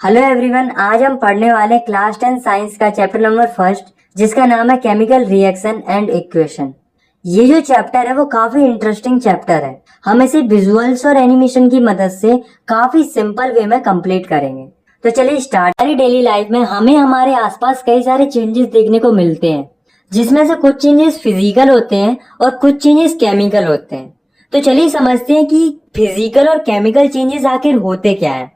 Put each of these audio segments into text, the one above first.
Hello everyone, आज हम पढ़ने वाले क्लास 10 साइंस का चैप्टर नंबर फर्स्ट, जिसका नाम है केमिकल रिएक्शन एंड इक्वेशन। ये जो चैप्टर है वो काफी इंटरेस्टिंग चैप्टर है। हम इसे विजुअल्स और एनिमेशन की मदद से काफी सिंपल वे में कंप्लीट करेंगे। तो चलिए स्टार्ट। हमारी डेली लाइफ में हमें हमारे आसपास कई सारे चेंजेस देखने को मिलते हैं, जिसमें से कुछ चेंजेस फिजिकल होते हैं और कुछ चेंजेस केमिकल होते हैं। तो चलिए समझते हैं कि फिजिकल और केमिकल चेंजेस आखिर होते क्या है।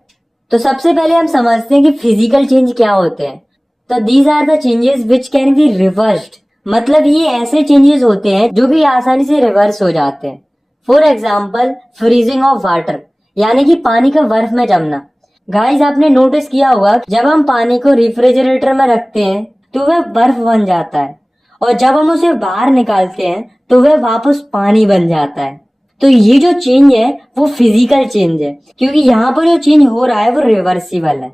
तो सबसे पहले हम समझते हैं कि फिजिकल चेंज क्या होते हैं। तो these are the changes which can be reversed, मतलब ये ऐसे चेंजेस होते हैं जो कि आसानी से रिवर्स हो जाते हैं। For example, freezing of water, यानी कि पानी का बर्फ में जमना। गाइस, आपने नोटिस किया होगा जब हम पानी को रेफ्रिजरेटर में रखते हैं तो वह बर्फ बन जाता है, और जब हम उसे बाहर निकालते हैं तो वह वापस पानी बन जाता है। तो ये जो चेंज है वो फिजिकल चेंज है, क्योंकि यहाँ पर जो चेंज हो रहा है वो रिवर्सिबल है।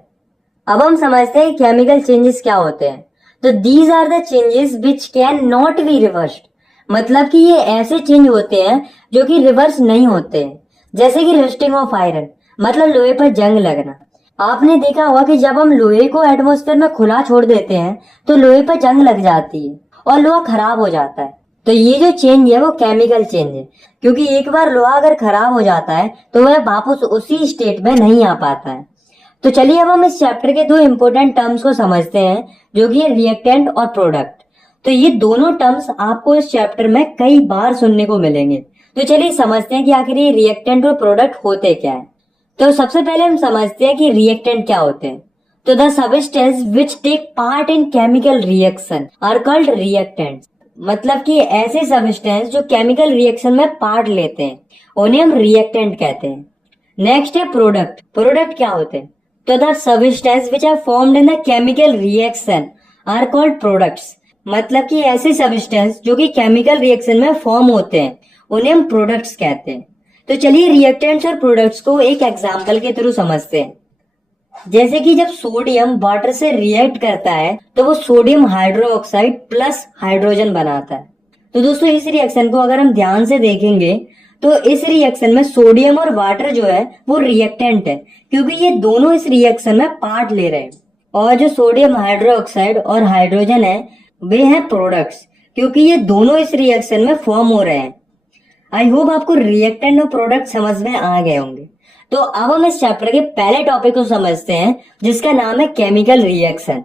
अब हम समझते हैं केमिकल चेंजेस क्या होते हैं। तो these are the changes which can not be reversed, मतलब कि ये ऐसे चेंज होते हैं जो कि रिवर्स नहीं होते हैं। जैसे कि रस्टिंग ऑफ आयरन, मतलब लोहे पर जंग लगना। आपने देखा होगा कि जब हम लोहे को एटमॉस्फेयर में खुला छोड़ देते हैं तो लोहे पर जंग लग जाती है और लोहा खराब हो जाता है। तो ये जो चेंज है वो केमिकल चेंज है, क्योंकि एक बार लोहा अगर खराब हो जाता है तो वह वापस उसी स्टेट में नहीं आ पाता है। तो चलिए अब हम इस चैप्टर के दो इंपॉर्टेंट टर्म्स को समझते हैं, जो कि है रिएक्टेंट और प्रोडक्ट। तो ये दोनों टर्म्स आपको इस चैप्टर में कई बार सुनने को मिलेंगे। तो चलिए समझते हैं कि आखिर ये रिएक्टेंट और प्रोडक्ट होते क्या है। तो सबसे पहले हम समझते हैं कि रिएक्टेंट क्या होते हैं। तो the substance which take part in chemical reaction are called reactants, मतलब कि ऐसे सबस्टेंस जो केमिकल रिएक्शन में पार्ट लेते हैं उन्हें हम रिएक्टेंट कहते हैं। नेक्स्ट है प्रोडक्ट। प्रोडक्ट क्या होते हैं? तो the substance which are formed in the chemical reaction are called products, मतलब कि ऐसे सबस्टेंस जो कि केमिकल रिएक्शन में फॉर्म होते हैं उन्हें हम प्रोडक्ट्स कहते हैं। तो चलिए रिएक्टेंट्स और प्रोडक्ट्स को एक एग्जाम्पल के थ्रू समझते हैं। जैसे कि जब सोडियम वाटर से रिएक्ट करता है तो वो सोडियम हाइड्रोक्साइड प्लस हाइड्रोजन बनाता है। तो दोस्तों इस रिएक्शन को अगर हम ध्यान से देखेंगे तो इस रिएक्शन में सोडियम और वाटर जो है वो रिएक्टेंट है, क्योंकि ये दोनों इस रिएक्शन में पार्ट ले रहे हैं। और जो सोडियम हाइड्रोक्साइड और हाइड्रोजन है वे हैं प्रोडक्ट्स, क्योंकि ये दोनों इस रिएक्शन में फॉर्म हो रहे हैं। आई होप आपको रिएक्टेंट और प्रोडक्ट समझ में आ गए होंगे। तो अब हम इस चैप्टर के पहले टॉपिक को समझते हैं, जिसका नाम है chemical reaction.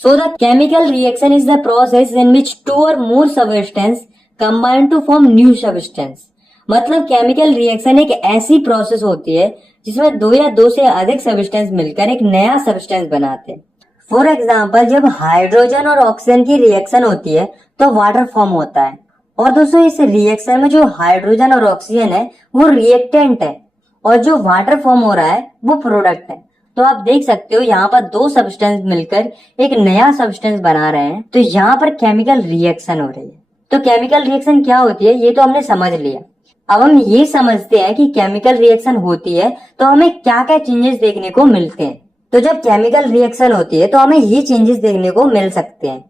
So the chemical reaction is the process in which two or more substance combine to form new substance, मतलब केमिकल रिएक्शन एक ऐसी प्रोसेस होती है जिसमें दो या दो से अधिक सबस्टेंस मिलकर एक नया सबस्टेंस बनाते हैं। फॉर एग्जाम्पल, जब हाइड्रोजन और ऑक्सीजन की रिएक्शन होती है तो वाटर फॉर्म होता है। और दोस्तों इस रिएक्शन में जो हाइड्रोजन और ऑक्सीजन है वो रिएक्टेंट है, और जो वाटर फॉर्म हो रहा है वो प्रोडक्ट है। तो आप देख सकते हो यहाँ पर दो सब्सटेंस मिलकर एक नया सब्सटेंस बना रहे हैं, तो यहाँ पर केमिकल रिएक्शन हो रही है। तो केमिकल रिएक्शन क्या होती है ये तो हमने समझ लिया। अब हम ये समझते हैं कि केमिकल रिएक्शन होती है तो हमें क्या क्या चेंजेस देखने को मिलते हैं। तो जब केमिकल रिएक्शन होती है तो हमें ये चेंजेस देखने को मिल सकते हैं।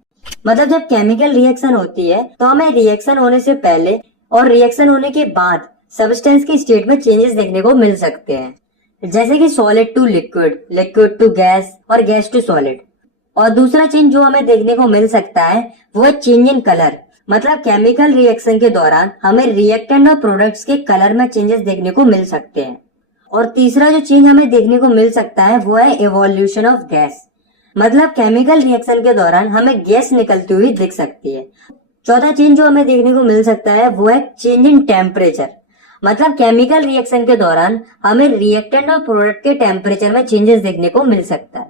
मतलब जब केमिकल रिएक्शन होती है तो हमें रिएक्शन होने से पहले और रिएक्शन होने के बाद सब्सटेंस की स्टेट में चेंजेस देखने को मिल सकते हैं, जैसे कि solid to liquid, liquid to gas और गैस टू सॉलिड। और दूसरा चेंज जो हमें देखने को मिल सकता है वो है चेंज इन कलर, मतलब केमिकल रिएक्शन के दौरान हमें रिएक्टेंट और प्रोडक्ट्स के कलर में चेंजेस देखने को मिल सकते हैं। और तीसरा जो चेंज हमें देखने को मिल सकता है वो है इवोल्यूशन ऑफ गैस, मतलब केमिकल रिएक्शन के दौरान हमें गैस निकलती हुई दिख सकती है। चौथा चेंज जो हमें देखने को मिल सकता है वो है चेंज इन टेम्परेचर, मतलब केमिकल रिएक्शन के दौरान हमें रिएक्टेंट और प्रोडक्ट के टेम्परेचर में चेंजेस देखने को मिल सकता है।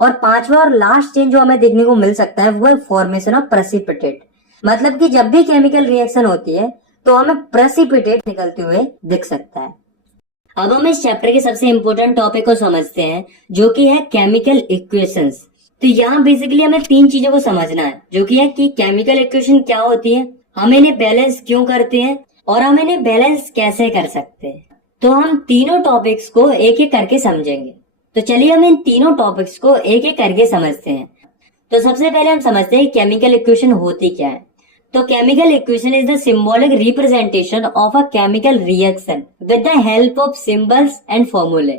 और पांचवा और लास्ट चेंज जो हमें देखने को मिल सकता है वो है फॉर्मेशन ऑफ प्रेसिपिटेट, मतलब कि जब भी केमिकल रिएक्शन होती है तो हमें प्रेसिपिटेट निकलते हुए दिख सकता है। अब हम इस चैप्टर के सबसे इम्पोर्टेंट टॉपिक को समझते हैं, जो कि है केमिकल इक्वेशंस। तो यहाँ बेसिकली हमें तीन चीजों को समझना है, जो कि है कि केमिकल इक्वेशन क्या होती है, हम इन्हें बैलेंस क्यों करते हैं और हम इन्हें बैलेंस कैसे कर सकते हैं। तो हम तीनों टॉपिक्स को एक एक करके समझेंगे। तो चलिए हम इन तीनों टॉपिक्स को एक एक करके समझते हैं। तो सबसे पहले हम समझते हैं केमिकल इक्वेशन होती क्या है। तो chemical equation is the symbolic representation of a chemical reaction with the help of symbols and फॉर्मूले।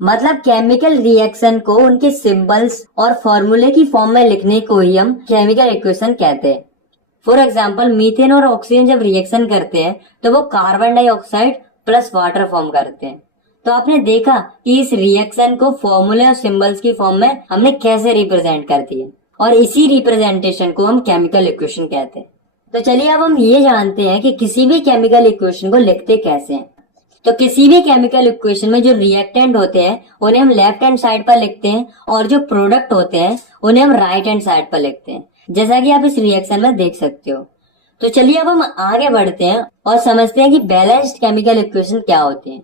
मतलब केमिकल रिएक्शन को उनके सिंबल्स और फॉर्मूले की फॉर्म में लिखने को ही हम केमिकल इक्वेशन कहते हैं। फॉर एग्जाम्पल मीथेन और ऑक्सीजन जब रिएक्शन करते हैं तो वो carbon dioxide plus water form करते हैं। तो आपने देखा कि इस रिएक्शन को फॉर्मूले और सिंबल्स की फॉर्म में हमने कैसे रिप्रेजेंट कर दिया, और इसी रिप्रेजेंटेशन को हम केमिकल इक्वेशन कहते हैं। तो चलिए अब हम ये जानते हैं कि किसी भी केमिकल इक्वेशन को लिखते कैसे हैं। तो किसी भी केमिकल इक्वेशन में जो रिएक्टेंट होते हैं उन्हें हम लेफ्ट हैंड साइड पर लिखते हैं, और जो प्रोडक्ट होते हैं उन्हें हम राइट हैंड साइड पर लिखते हैं, जैसा कि आप इस रिएक्शन में देख सकते हो। तो चलिए अब हम आगे बढ़ते हैं और समझते हैं कि बैलेंस्ड केमिकल इक्वेशन क्या होती है।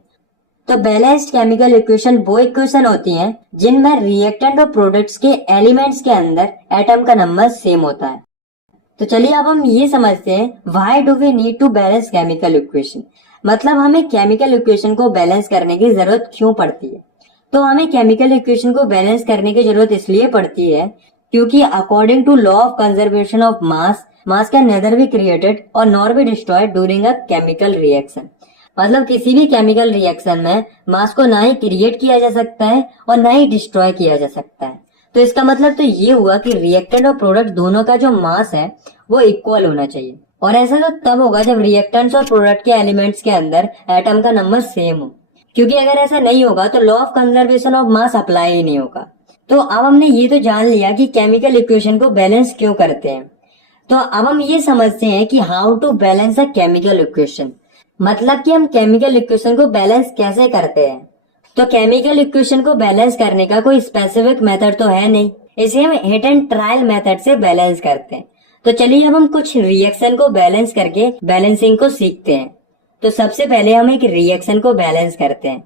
तो बैलेंस्ड केमिकल इक्वेशन वो इक्वेशन होती हैं जिनमें रिएक्टेंट और प्रोडक्ट्स के एलिमेंट्स के अंदर एटम का नंबर सेम होता है। तो चलिए अब हम ये समझते हैं why do we need to balance chemical equation, मतलब हमें केमिकल इक्वेशन को बैलेंस करने की जरूरत क्यों पड़ती है। तो हमें केमिकल इक्वेशन को बैलेंस करने की जरूरत इसलिए पड़ती है क्योंकि according to law of conservation of mass can neither be created or nor be destroyed during a chemical reaction. मतलब किसी भी केमिकल रिएक्शन में मास को ना ही क्रिएट किया जा सकता है और ना ही डिस्ट्रॉय किया जा सकता है। तो इसका मतलब तो ये हुआ कि रिएक्टेंट और प्रोडक्ट दोनों का जो मास है वो इक्वल होना चाहिए, और ऐसा तो तब होगा जब रिएक्टेंट्स और प्रोडक्ट के एलिमेंट्स के अंदर एटम का नंबर सेम हो, क्योंकि अगर ऐसा नहीं होगा तो law of conservation of mass apply ही नहीं होगा। तो अब हमने ये तो जान लिया कि केमिकल इक्वेशन को बैलेंस क्यों करते हैं। तो अब हम ये समझते हैं कि how to balance a chemical equation, मतलब कि हम केमिकल इक्वेशन को बैलेंस कैसे करते हैं। तो केमिकल इक्वेशन को बैलेंस करने का कोई स्पेसिफिक मेथड तो है नहीं, इसे हम हिट एंड ट्रायल मेथड से बैलेंस करते हैं। तो चलिए अब हम कुछ रिएक्शन को बैलेंस करके बैलेंसिंग को सीखते हैं। तो सबसे पहले हम एक रिएक्शन को बैलेंस करते हैं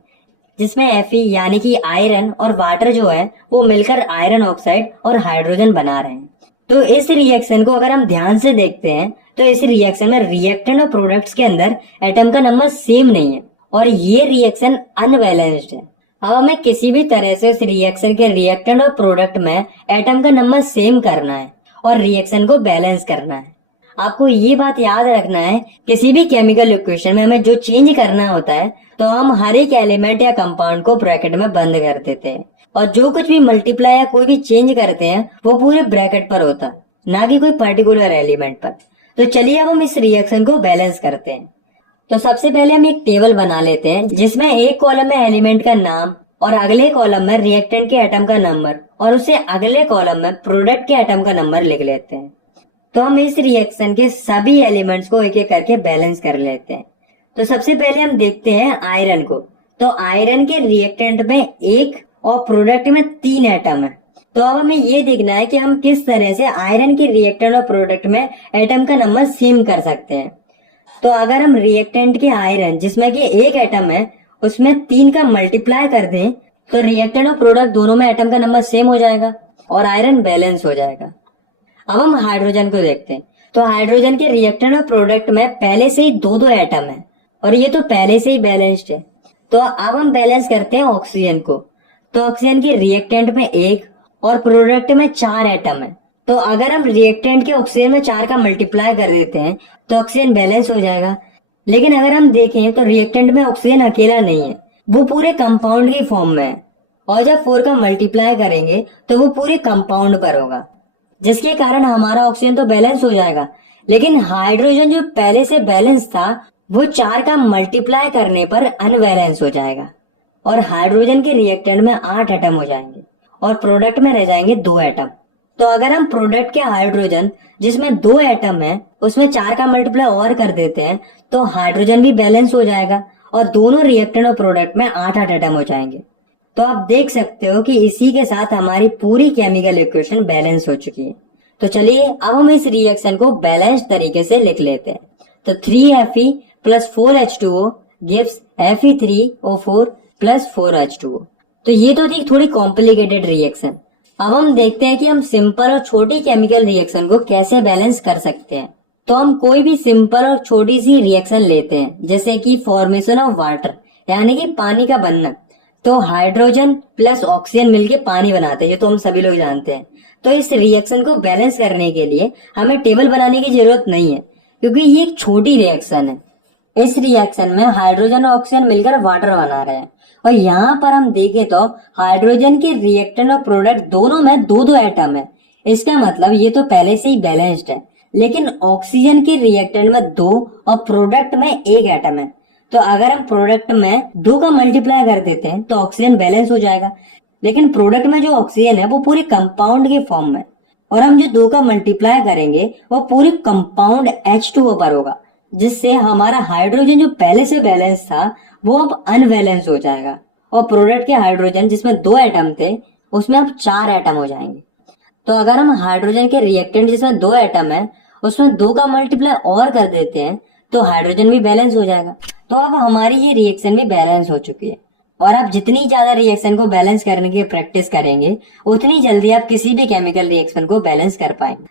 जिसमें Fe यानी कि आयरन और वाटर जो है वो मिलकर आयरन ऑक्साइड और हाइड्रोजन बना रहे हैं। तो इस रिएक्शन को अगर हम ध्यान से देखते हैं तो इस रिएक्शन में रिएक्टेंट और प्रोडक्ट्स के अंदर एटम का नंबर सेम नहीं है और ये रिएक्शन अनबैलेंस्ड है। अब हमें किसी भी तरह से इस रिएक्शन के रिएक्टेंट और प्रोडक्ट में एटम का नंबर सेम करना है और रिएक्शन को बैलेंस करना है। आपको ये बात याद रखना है, किसी भी केमिकल इक्वेशन में हमें जो चेंज करना होता है तो हम हर एक एलिमेंट या कंपाउंड को ब्रैकेट में बंद कर देते हैं, और जो कुछ भी मल्टीप्लाई या कोई भी चेंज करते हैं वो पूरे ब्रैकेट पर होता है, ना कि कोई पर्टिकुलर एलिमेंट पर। तो चलिए अब हम इस रिएक्शन को बैलेंस करते हैं। तो सबसे पहले हम एक टेबल बना लेते हैं जिसमें एक कॉलम में एलिमेंट का नाम और अगले कॉलम में रिएक्टेंट के एटम का नंबर और उससे अगले कॉलम में प्रोडक्ट के एटम का नंबर लिख लेते हैं। तो हम इस रिएक्शन के सभी एलिमेंट्स को एक एक करके बैलेंस कर लेते हैं। तो सबसे पहले हम देखते हैं आयरन को। तो आयरन के रिएक्टेंट में 1 और प्रोडक्ट में 3 एटम है। तो अब हमें ये देखना है कि हम किस तरह से आयरन के रिएक्टेंट और प्रोडक्ट में एटम का नंबर सेम कर सकते हैं। तो अगर हम रिएक्टेंट के आयरन जिसमें कि 1 एटम है उसमें 3 का मल्टीप्लाई कर दें तो रिएक्टेंट और प्रोडक्ट दोनों में एटम का नंबर सेम हो जाएगा और आयरन बैलेंस हो जाएगा। अब हम हाइड्रोजन को देखते हैं। तो हाइड्रोजन के रिएक्टेंट और प्रोडक्ट में पहले से ही 2-2 एटम है और ये तो पहले से ही बैलेंस्ड है। तो अब हम बैलेंस करते हैं ऑक्सीजन को। तो ऑक्सीजन के रिएक्टेंट में 1 और प्रोडक्ट में 4 एटम है। तो अगर हम रिएक्टेंट के ऑक्सीजन में 4 का मल्टीप्लाई कर देते हैं तो ऑक्सीजन बैलेंस हो जाएगा। लेकिन अगर हम देखें तो रिएक्टेंट में ऑक्सीजन अकेला नहीं है, वो पूरे कंपाउंड की फॉर्म में है, और जब 4 का मल्टीप्लाई करेंगे तो वो पूरे कंपाउंड पर होगा, जिसके कारण हमारा ऑक्सीजन तो बैलेंस हो जाएगा। लेकिन हाइड्रोजन जो पहले से बैलेंस था वो 4 का मल्टीप्लाई करने पर अनबैलेंस हो जाएगा और हाइड्रोजन के रिएक्टेंट में 8 एटम हो जाएंगे और प्रोडक्ट में रह जाएंगे 2 एटम। तो अगर हम प्रोडक्ट के हाइड्रोजन जिसमें 2 एटम है उसमें 4 का मल्टीप्लाई और कर देते हैं तो हाइड्रोजन भी बैलेंस हो जाएगा और दोनों रिएक्टेंट और प्रोडक्ट में 8-8 एटम हो जाएंगे। तो आप देख सकते हो कि इसी के साथ हमारी पूरी केमिकल इक्वेशन बैलेंस हो चुकी है। तो चलिए अब हम इस रिएक्शन को बैलेंस तरीके से लिख लेते हैं। तो 3Fe plus 4H2O gives Fe3O4 plus 4H2O। तो ये तो थी थोड़ी कॉम्प्लिकेटेड रिएक्शन। अब हम देखते हैं कि हम सिंपल और छोटी केमिकल रिएक्शन को कैसे बैलेंस कर सकते हैं। तो हम कोई भी सिंपल और छोटी सी रिएक्शन लेते हैं, जैसे कि फॉर्मेशन ऑफ वाटर यानी कि पानी का बनना। तो हाइड्रोजन प्लस ऑक्सीजन मिलके पानी बनाते हैं, ये तो हम सभी लोग जानते हैं। तो इस रिएक्शन को बैलेंस करने के लिए हमें टेबल बनाने की जरूरत नहीं है क्योंकि ये एक छोटी रिएक्शन है। इस रिएक्शन में हाइड्रोजन और ऑक्सीजन मिलकर वाटर बना रहे हैं और यहाँ पर हम देखें तो हाइड्रोजन के रिएक्टेंट और प्रोडक्ट दोनों में दो दो एटम है। इसका मतलब ये तो पहले से ही बैलेंस्ड है। लेकिन ऑक्सीजन के रिएक्टेंट में 2 और प्रोडक्ट में 1 एटम है। तो अगर हम प्रोडक्ट में 2 का मल्टीप्लाई कर देते हैं तो ऑक्सीजन बैलेंस हो जाएगा। लेकिन प्रोडक्ट में जो ऑक्सीजन है वो पूरी कंपाउंड के फॉर्म में, और हम जो 2 का मल्टीप्लाई करेंगे वो पूरी कंपाउंड H2O पर होगा, जिससे हमारा हाइड्रोजन जो पहले से बैलेंस था वो अब अनबैलेंस हो जाएगा और प्रोडक्ट के हाइड्रोजन जिसमें 2 एटम थे उसमें अब 4 एटम हो जाएंगे। तो अगर हम हाइड्रोजन के रिएक्टेंट जिसमें 2 एटम है उसमें 2 का मल्टीप्लाई और कर देते हैं तो हाइड्रोजन भी बैलेंस हो जाएगा। तो अब हमारी ये रिएक्शन भी बैलेंस हो चुकी है। और आप जितनी ज्यादा रिएक्शन को बैलेंस करने की प्रैक्टिस करेंगे उतनी जल्दी आप किसी भी केमिकल रिएक्शन को बैलेंस कर पाएंगे।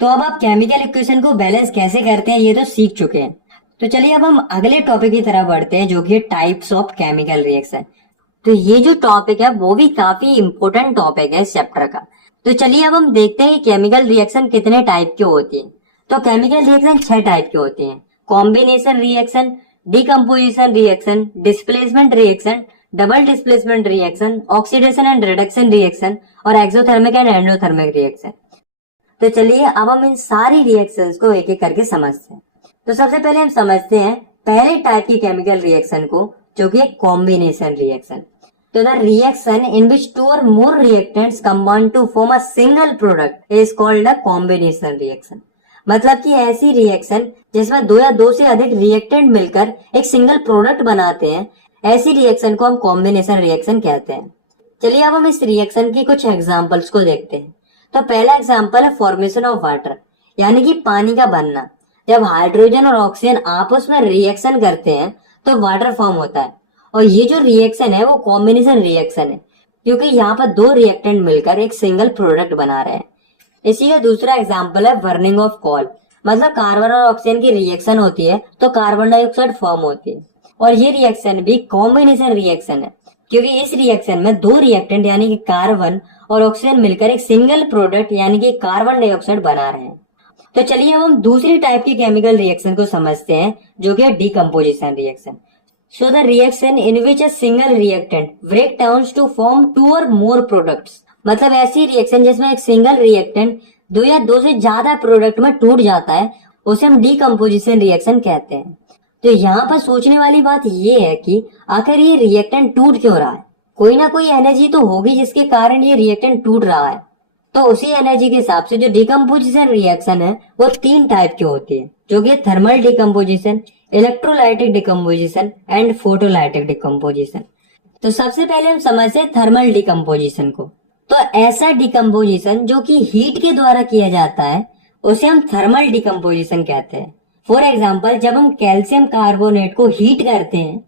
तो अब आप केमिकल इक्वेशन को बैलेंस कैसे करते हैं ये तो सीख चुके हैं। तो चलिए अब हम अगले टॉपिक की तरफ बढ़ते हैं, जो कि टाइप्स ऑफ केमिकल रिएक्शन। तो ये जो टॉपिक है वो भी काफी इंपॉर्टेंट टॉपिक है इस चैप्टर का। तो चलिए अब हम देखते हैं कि केमिकल रिएक्शन कितने टाइप की होती है। तो केमिकल रिएक्शन 6 टाइप की होती हैं। Combination reaction, decomposition reaction, displacement reaction, double displacement reaction, oxidation and reduction reaction और एक्सोथर्मिक एंड एंडोथर्मिक रिएक्शन। तो चलिए अब हम इन सारी रिएक्शंस को एक एक करके समझते हैं। तो सबसे पहले हम समझते हैं पहले टाइप की केमिकल रिएक्शन को, जो कि कॉम्बिनेशन रिएक्शन। तो the reaction in which 2 or more reactants combine to form a single product is called a combination reaction। मतलब कि ऐसी रिएक्शन जिसमें 2 या 2 से अधिक रिएक्टेंट मिलकर एक सिंगल प्रोडक्ट बनाते हैं, ऐसी रिएक्शन को हम कॉम्बिनेशन रिएक्शन कहते हैं। चलिए अब हम इस रिएक्शन की कुछ एग्जांपल्स को देखते हैं। तो पहला एग्जांपल है फॉर्मेशन ऑफ वाटर, यानी कि पानी का बनना। जब हाइड्रोजन और ऑक्सीजन आपस में रिएक्शन करते हैं तो वाटर फॉर्म होता है, और ये जो रिएक्शन है वो कॉम्बिनेशन रिएक्शन है, क्योंकि यहाँ पर 2 रिएक्टेंट मिलकर एक सिंगल प्रोडक्ट बना रहे हैं। इसी का दूसरा एग्जांपल है बर्निंग ऑफ कोल। मतलब कार्बन और ऑक्सीजन की रिएक्शन होती है तो कार्बन डाइऑक्साइड फॉर्म होती है, और ये रिएक्शन भी कॉम्बिनेशन रिएक्शन है, क्योंकि इस रिएक्शन में 2 रिएक्टेंट यानी कि कार्बन और ऑक्सीजन मिलकर एक सिंगल प्रोडक्ट यानी कि कार्बन डाइऑक्साइड बना रहे हैं। तो चलिए अब हम दूसरी टाइप की केमिकल रिएक्शन को समझते हैं, जो कि है decomposition reaction. So the reaction in which a single reactant break down to form 2 or more products। मतलब ऐसी रिएक्शन जिसमें एक सिंगल रिएक्टेंट 2 या 2 से ज्यादा प्रोडक्ट में टूट जाता है, उसे हम डिकम्पोजिशन रिएक्शन कहते हैं। तो यहाँ पर सोचने वाली बात ये है कि आखिर ये रिएक्टेंट टूट क्यों रहा है। कोई ना कोई एनर्जी तो होगी जिसके कारण ये रिएक्टेंट टूट रहा है। तो उसी एनर्जी के हिसाब से जो डिकम्पोजिशन रिएक्शन है वो 3 टाइप की होती है, जो कि thermal decomposition, electrolytic decomposition and photolytic decomposition. तो सबसे पहले हम समझते हैं थर्मल डिकम्पोजिशन को। तो ऐसा डिकम्पोजिशन जो कि हीट के द्वारा किया जाता है उसे हम थर्मल डिकम्पोजिशन कहते हैं। फॉर एग्जांपल, जब हम कैल्शियम कार्बोनेट को हीट करते हैं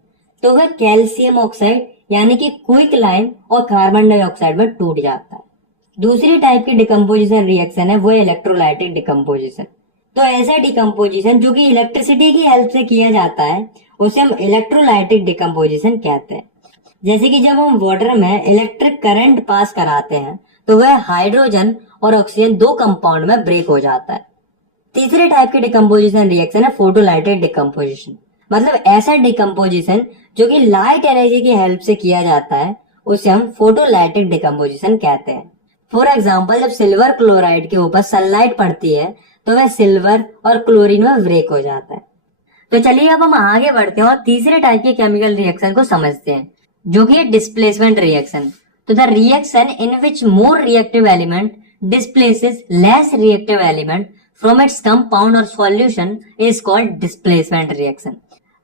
तो वह कैल्शियम ऑक्साइड यानी कि क्विकलाइन और कार्बन डाइऑक्साइड में टूट जाता है। दूसरी टाइप की डिकम्पोजिशन रिएक्शन है वो इलेक्ट्रोलाइटिक डिकम्पोजिशन। तो ऐसा डिकम्पोजिशन जो कि इलेक्ट्रिसिटी की हेल्प से किया जाता है उसे हम इलेक्ट्रोलाइटिक डिकम्पोजिशन कहते हैं। जैसे कि जब हम वाटर में इलेक्ट्रिक करंट पास कराते हैं तो वह हाइड्रोजन और ऑक्सीजन 2 कंपाउंड में ब्रेक हो जाता है। तीसरे टाइप की डिकम्पोजिशन रिएक्शन है फोटोलाइटिक डिकम्पोजिशन। मतलब ऐसा डिकम्पोजिशन जो कि लाइट एनर्जी की हेल्प से किया जाता है उसे हम फोटोलाइटिक डिकम्पोजिशन कहते हैं। फॉर एग्जाम्पल, जब सिल्वर क्लोराइड के ऊपर सनलाइट पड़ती है तो वह सिल्वर और क्लोरीन में ब्रेक हो जाता है। तो चलिए अब हम आगे बढ़ते हैं और तीसरे टाइप के केमिकल रिएक्शन को समझते हैं, जो कि है डिस्प्लेसमेंट रिएक्शन। तो the reaction in which more reactive element displaces less reactive element from its compound or solution is called displacement reaction.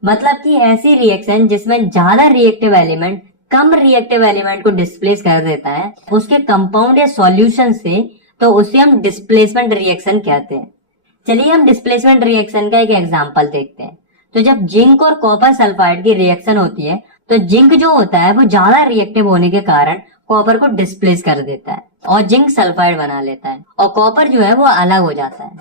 मतलब कि ऐसी रिएक्शन जिसमें ज्यादा रिएक्टिव एलिमेंट कम रिएक्टिव एलिमेंट को डिस्प्लेस कर देता है उसके कंपाउंड या सॉल्यूशन से, तो उसे हम डिस्प्लेसमेंट रिएक्शन कहते हैं। चलिए हम डिस्प्लेसमेंट रिएक्शन का एक एग्जांपल देखते हैं। तो जब जिंक और कॉपर सल्फाइड की रिएक्शन होती है तो जिंक जो होता है वो ज्यादा रिएक्टिव होने के कारण कॉपर को डिस्प्लेस कर देता है और जिंक सल्फाइड बना लेता है, और कॉपर जो है वो अलग हो जाता है।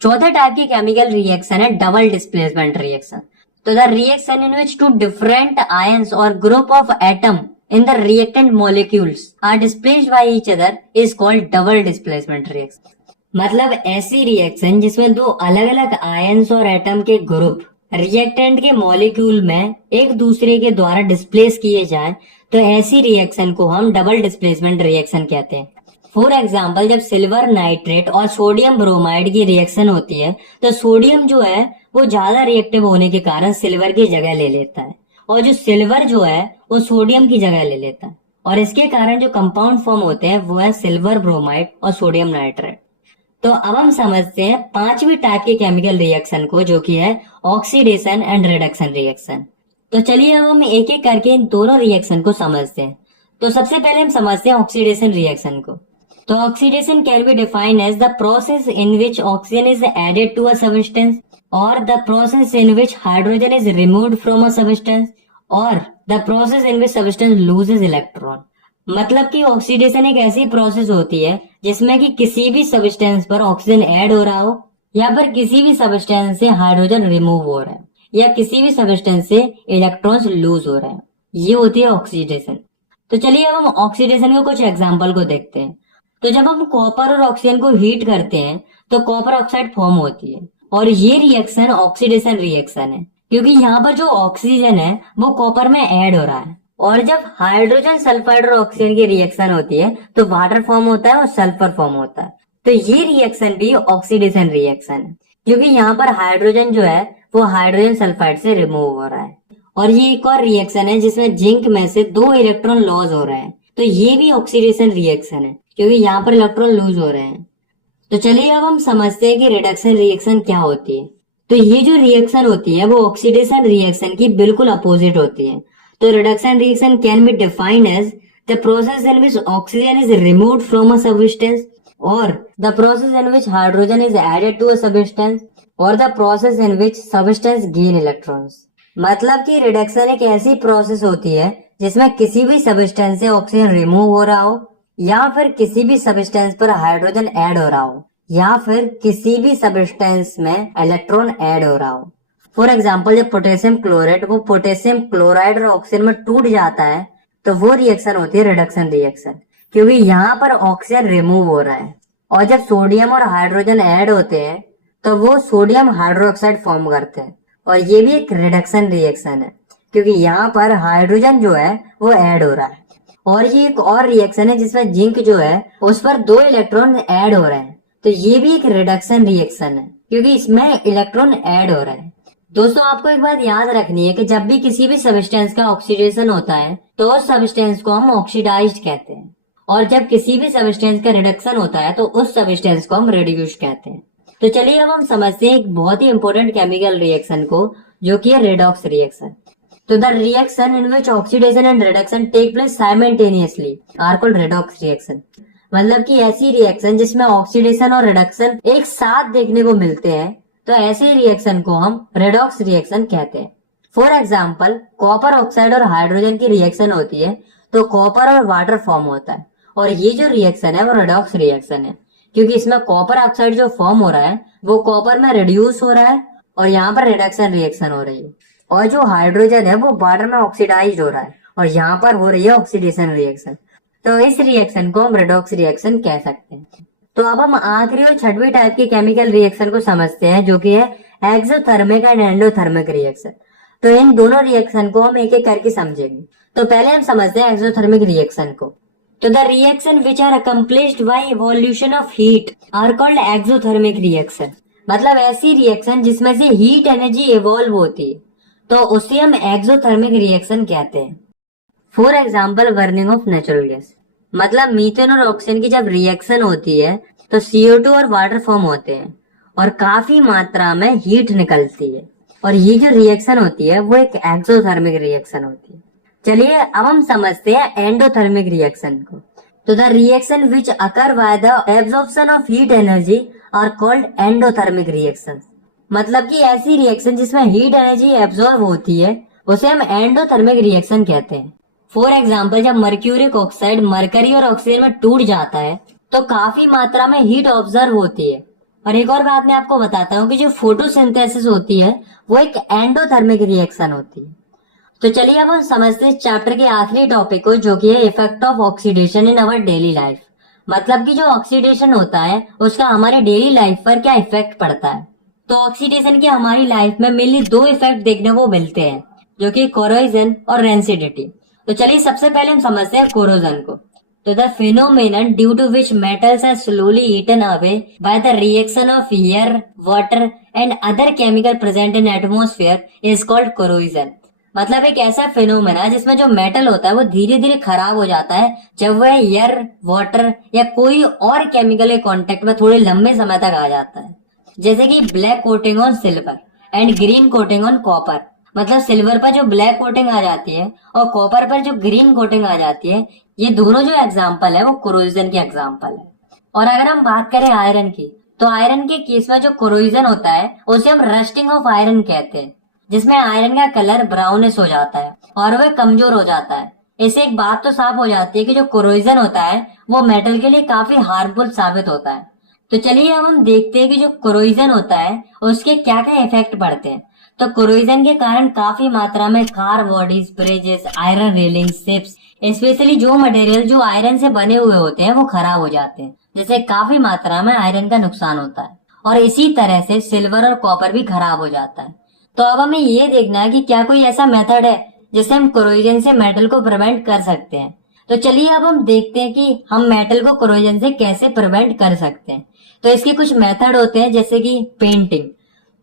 चौथे टाइप की केमिकल रिएक्शन है डबल डिस्प्लेसमेंट रिएक्शन। तो the reaction in which 2 different ions or group of atom in the reactant molecules are displaced by each other is called double displacement reaction। मतलब ऐसी रिएक्शन जिसमें 2 अलग अलग ions और atom के group reactant के molecule में एक दूसरे के द्वारा डिस्प्लेस किए जाए तो ऐसी रिएक्शन को हम डबल डिस्प्लेसमेंट रिएक्शन कहते हैं। फॉर एग्जाम्पल, जब सिल्वर नाइट्रेट और सोडियम ब्रोमाइड की रिएक्शन होती है तो सोडियम जो है वो ज्यादा रिएक्टिव होने के कारण सिल्वर की जगह ले लेता है और जो सिल्वर जो है वो सोडियम की जगह ले लेता है और इसके कारण जो कंपाउंड फॉर्म होते हैं वो है सिल्वर ब्रोमाइड और सोडियम नाइट्रेट। तो अब हम समझते हैं पांचवी टाइप के केमिकल रिएक्शन को, जो कि है ऑक्सीडेशन एंड रिडक्शन रिएक्शन। तो चलिए अब हम एक एक करके इन दोनों रिएक्शन को समझते हैं। तो सबसे पहले हम समझते हैं ऑक्सीडेशन रिएक्शन को। तो oxidation can be defined as the process in which oxygen is added to a substance or the process in which hydrogen is removed from a substance or the process in which substance loses electron. मतलब कि oxidation एक ऐसी process होती है जिसमें कि किसी भी सब्सटेंस पर ऑक्सीजन ऐड हो रहा हो या फिर किसी भी सब्सटेंस से हाइड्रोजन रिमूव हो रहा है या किसी भी सब्सटेंस से इलेक्ट्रॉन्स लूज हो रहे हैं, ये होती है ऑक्सीडेशन। तो चलिए अब हम ऑक्सीडेशन के कुछ एग्जाम्पल को देखते हैं। तो जब हम कॉपर और ऑक्सीजन को हीट करते हैं तो कॉपर ऑक्साइड फॉर्म होती है और ये रिएक्शन ऑक्सीडेशन रिएक्शन है, क्योंकि यहाँ पर जो ऑक्सीजन है वो कॉपर में ऐड हो रहा है। और जब हाइड्रोजन सल्फाइड और ऑक्सीजन की रिएक्शन होती है तो वाटर फॉर्म होता है और सल्फर फॉर्म होता है। तो ये रिएक्शन भी ऑक्सीडेशन रिएक्शन है, क्योंकि यहाँ पर हाइड्रोजन जो है वो हाइड्रोजन सल्फाइड से रिमूव हो रहा है। और ये एक और रिएक्शन है जिसमें जिंक में से 2 इलेक्ट्रॉन लॉस हो रहे हैं, तो ये भी ऑक्सीडेशन रिएक्शन है, क्योंकि यहाँ पर इलेक्ट्रॉन लूज हो रहे हैं। तो चलिए अब हम समझते हैं कि रिडक्शन रिएक्शन क्या होती है। तो ये जो रिएक्शन होती है वो ऑक्सीडेशन रिएक्शन की बिल्कुल अपोजिट होती है। तो reduction reaction can be defined as the process in which oxygen is removed from a substance or the process in which hydrogen is added to a substance or the process in which substance gain electrons. मतलब कि reduction एक ऐसी process होती है जिसमें किसी भी substance से ऑक्सीजन रिमूव हो रहा हो या फिर किसी भी सब्सटेंस पर हाइड्रोजन ऐड हो रहा हो या फिर किसी भी सब्सटेंस में इलेक्ट्रॉन ऐड हो रहा हो। फॉर एग्जाम्पल, जब पोटेशियम क्लोराइड वो पोटेशियम क्लोराइड और ऑक्सीजन में टूट जाता है तो वो रिएक्शन होती है रिडक्शन रिएक्शन, क्योंकि यहाँ पर ऑक्सीजन रिमूव हो रहा है। और जब सोडियम और हाइड्रोजन ऐड होते हैं तो वो सोडियम हाइड्रोक्साइड फॉर्म करते हैं और ये भी एक रिडक्शन रिएक्शन है, क्योंकि यहाँ पर हाइड्रोजन जो है वो ऐड हो रहा है। और ये एक और रिएक्शन है जिसमें जिंक जो है उस पर 2 इलेक्ट्रॉन ऐड हो रहे हैं, तो ये भी एक रिडक्शन रिएक्शन है, क्योंकि इसमें इलेक्ट्रॉन ऐड हो रहे हैं। दोस्तों, आपको एक बात याद रखनी है कि जब भी किसी भी सब्सटेंस का ऑक्सीडेशन होता है तो उस सब्सटेंस को हम ऑक्सीडाइज्ड कहते हैं और जब किसी भी सब्सटेंस का रिडक्शन होता है तो उस सब्सटेंस को हम रिड्यूस्ड कहते हैं। तो चलिए अब हम समझते हैं एक बहुत ही इंपॉर्टेंट केमिकल रिएक्शन को, जो कि है रेडॉक्स रिएक्शन। तो the reaction in which oxidation and reduction take place simultaneously are called redox reaction. मतलब कि ऐसी रिएक्शन जिसमें ऑक्सीडेशन और रिडक्शन एक साथ देखने को मिलते हैं, तो ऐसे रिएक्शन को हम रेडॉक्स रिएक्शन कहते हैं। फॉर एग्जाम्पल, कॉपर ऑक्साइड और हाइड्रोजन की रिएक्शन होती है तो कॉपर और वाटर फॉर्म होता है और ये जो रिएक्शन है वो रेडॉक्स रिएक्शन है, क्योंकि इसमें कॉपर ऑक्साइड जो फॉर्म हो रहा है वो कॉपर में रिड्यूस हो रहा है और यहाँ पर रिडक्शन रिएक्शन हो रही है। और जो हाइड्रोजन है वो वाटर में ऑक्सीडाइज हो रहा है और यहाँ पर हो रही है ऑक्सीडेशन रिएक्शन। तो इस रिएक्शन को हम रेडॉक्स रिएक्शन कह सकते हैं। तो अब हम आखिरी और छठवीं टाइप के केमिकल रिएक्शन को समझते हैं, जो कि है एक्सोथर्मिक एंड एंडोथर्मिक रिएक्शन। तो इन दोनों रिएक्शन को हम एक एक करके समझेंगे। तो पहले हम समझते हैं एक्सोथर्मिक रिएक्शन को। तो the reaction which are accomplished by evolution of heat are called exothermic reaction. मतलब ऐसी रिएक्शन जिसमें से हीट एनर्जी इवॉल्व होती है तो उसे हम एक्सोथर्मिक रिएक्शन कहते हैं। For example, burning of natural gas. मतलब मीथेन और ऑक्सीजन की जब रिएक्शन होती है तो CO2 और वाटर फॉर्म होते हैं और काफी मात्रा में हीट निकलती है और ये जो रिएक्शन होती है वो एक एक्सोथर्मिक रिएक्शन होती है। चलिए अब हम समझते हैं एंडोथर्मिक रिएक्शन को। तो the reaction which occur by the absorption of heat energy are called endothermic reaction. मतलब कि ऐसी रिएक्शन जिसमें हीट एनर्जी एब्जॉर्ब होती है उसे हम एंडोथर्मिक रिएक्शन कहते हैं। फॉर एग्जाम्पल, जब मर्क्यूरिक ऑक्साइड मरकरी और ऑक्सीजन में टूट जाता है तो काफी मात्रा में हीट ऑब्जर्व होती है। और एक और बात मैं आपको बताता हूँ कि जो फोटोसिंथेसिस होती है वो एक एंडोथर्मिक रिएक्शन होती है। तो चलिए अब हम समझते हैं चैप्टर के आखिरी टॉपिक को, जो कि है effect of oxidation in our daily life. मतलब कि जो ऑक्सीडेशन होता है उसका हमारे डेली लाइफ पर क्या इफेक्ट पड़ता है। तो ऑक्सीडेशन के हमारी लाइफ में मेनली दो इफेक्ट देखने को मिलते हैं, जो कि कोरोजन और रेंसिडिटी। तो चलिए सबसे पहले हम समझते हैं कोरोजन को। तो the phenomenon due to which metals are slowly eaten away by the reaction of air, water and other chemical present in atmosphere is called corrosion. मतलब एक ऐसा फिनोमेना जिसमें जो मेटल होता है वो धीरे धीरे खराब हो जाता है जब वह एयर, वाटर या कोई और केमिकल के कांटेक्ट में थोड़े लंबे समय तक आ जाता है। जैसे कि black coating on silver and green coating on copper. मतलब सिल्वर पर जो ब्लैक कोटिंग आ जाती है और कॉपर पर जो ग्रीन कोटिंग आ जाती है, ये दोनों जो एग्जाम्पल है वो कोरोजन के एग्जाम्पल है। और अगर हम बात करें आयरन की, तो आयरन के केस में जो कोरोजन होता है उसे हम रस्टिंग ऑफ आयरन कहते हैं, जिसमें आयरन का कलर ब्राउनिश हो जाता है और वह कमजोर हो जाता है। इससे एक बात तो साफ हो जाती है कि जो कोरोजन होता है वो मेटल के लिए काफी हार्मफुल साबित होता है। तो चलिए अब हम देखते हैं कि जो कोरोजन होता है उसके क्या क्या इफेक्ट पड़ते हैं। तो कोरोजन के कारण काफी मात्रा में car bodies, bridges, iron railing, ships, specially जो मटेरियल जो आयरन से बने हुए होते हैं वो खराब हो जाते हैं, जिससे काफी मात्रा में आयरन का नुकसान होता है। और इसी तरह से सिल्वर और कॉपर भी खराब हो जाता है। तो अब हमें ये देखना है कि क्या कोई ऐसा मेथड है जिससे हम कोरोजन से मेटल को प्रिवेंट कर सकते हैं। तो चलिए अब हम देखते हैं कि हम मेटल को कोरोजन से कैसे प्रिवेंट कर सकते हैं। तो इसके कुछ मेथड होते हैं, जैसे कि पेंटिंग।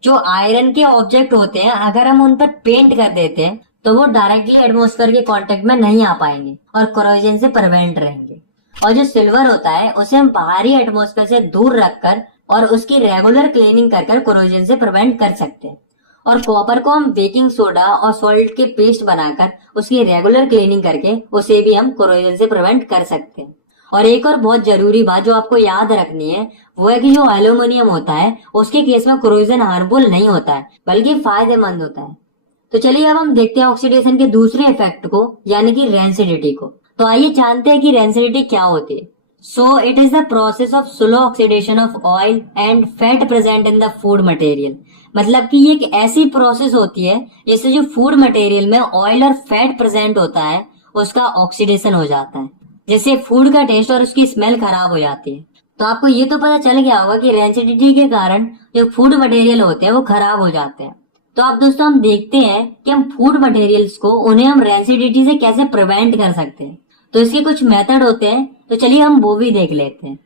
जो आयरन के ऑब्जेक्ट होते हैं अगर हम उन पर पेंट कर देते हैं तो वो डायरेक्टली एटमॉस्फेयर के कांटेक्ट में नहीं आ पाएंगे और कोरोजन से प्रिवेंट रहेंगे। और जो सिल्वर होता है उसे हम बाहरी एटमॉस्फेयर से दूर रखकर और उसकी रेगुलर क्लीनिंग कर कोरोजन से प्रिवेंट कर सकते हैं। और कॉपर को हम बेकिंग सोडा और सॉल्ट के पेस्ट बनाकर उसकी रेगुलर क्लीनिंग करके उसे भी हम कोरोजन से प्रिवेंट कर सकते हैं। और एक और बहुत जरूरी बात जो आपको याद रखनी है वो है कि जो एल्यूमिनियम होता है उसके केस में कोरोजन हार्मफुल नहीं होता है बल्कि फायदेमंद होता है। तो चलिए अब हम देखते हैं ऑक्सीडेशन के दूसरे इफेक्ट को, यानी कि रेंसिडिटी को। तो आइए जानते हैं कि रेंसिडिटी क्या होती है। So it is the process of slow oxidation of oil and fat present in the food material. मतलब कि ये एक ऐसी प्रोसेस होती है जिससे जो फूड मटेरियल में ऑयल और फैट प्रेजेंट होता है उसका ऑक्सीडेशन हो जाता है, जिससे फूड का टेस्ट और उसकी स्मेल खराब हो जाती है। तो आपको ये तो पता चल गया होगा कि रेंसिडिटी के कारण जो फूड मटेरियल होते हैं वो खराब हो जाते हैं। तो अब दोस्तों हम देखते हैं कि हम फूड मटेरियल्स को उन्हें हम रेंसिडिटी से कैसे प्रिवेंट कर सकते हैं। तो इसके कुछ मेथड होते हैं, तो चलिए हम वो भी देख लेते हैं।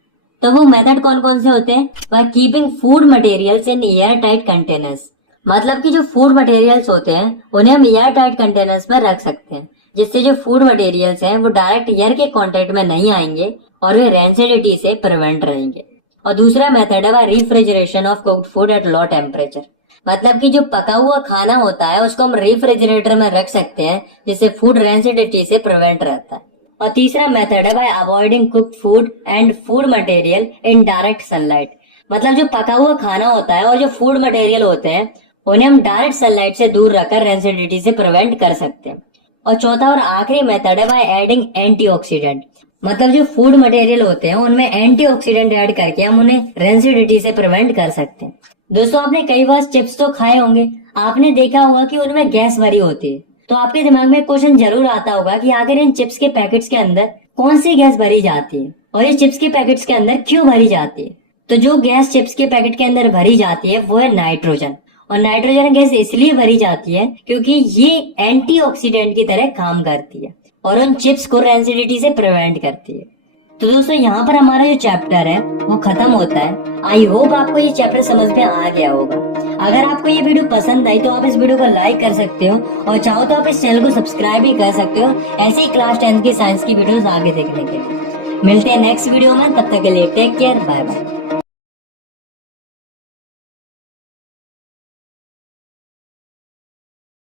तो वो मेथड कौन कौन से होते हैं? By keeping food materials in air tight containers. मतलब कि जो फूड मटेरियल्स होते हैं उन्हें हम एयर टाइट कंटेनर्स में रख सकते हैं, जिससे जो फूड मटेरियल्स हैं वो डायरेक्ट एयर के कांटेक्ट में नहीं आएंगे और वे रेंसिडिटी से प्रिवेंट रहेंगे। और दूसरा मेथड है refrigeration of cooked food at low temperature. मतलब कि जो पका हुआ खाना होता है उसको हम रेफ्रिजरेटर में रख सकते हैं, जिससे फूड रेंसिडिटी से प्रिवेंट रहता है। और तीसरा मेथड है bye avoiding cooked food and food material in direct sunlight. मतलब जो पका हुआ खाना होता है और जो फूड मटेरियल होते हैं उन्हें हम डायरेक्ट सनलाइट से दूर रखकर रेंसिडिटी से प्रिवेंट कर सकते हैं। और चौथा और आखिरी मेथड है बाय एडिंग एंटीऑक्सीडेंट। मतलब जो फूड मटेरियल होते हैं उनमें एंटीऑक्सीडेंट ऐड करके हम उन्हें रेंसिडिटी से प्रिवेंट कर सकते हैं। दोस्तों आपने कई बार चिप्स तो खाए होंगे, आपने देखा होगा कि उनमें गैस भरी होती है। तो आपके दिमाग में क्वेश्चन जरूर आता होगा कि आखिर इन चिप्स के पैकेट्स के अंदर कौन सी गैस भरी जाती है और ये चिप्स के पैकेट्स के अंदर क्यों भरी जाती है। तो जो गैस चिप्स के पैकेट के अंदर भरी जाती है वो है नाइट्रोजन। और नाइट्रोजन गैस इसलिए भरी जाती है क्योंकि ये एंटीऑक्सीडेंट की तरह काम करती है और उन चिप्स को रेंसिडिटी से प्रिवेंट करती है। तो दोस्तों यहाँ पर हमारा जो चैप्टर है वो खत्म होता है। आई होप आपको ये चैप्टर समझ में आ गया होगा। अगर आपको ये वीडियो पसंद आई तो आप इस वीडियो को लाइक कर सकते हो और चाहो तो आप इस चैनल को सब्सक्राइब भी कर सकते हो ऐसे ही क्लास 10 की साइंस की वीडियोस आगे देखने के लिए। मिलते हैं नेक्स्ट वीडियो में, तब तक के लिए टेक केयर, बाय बाय।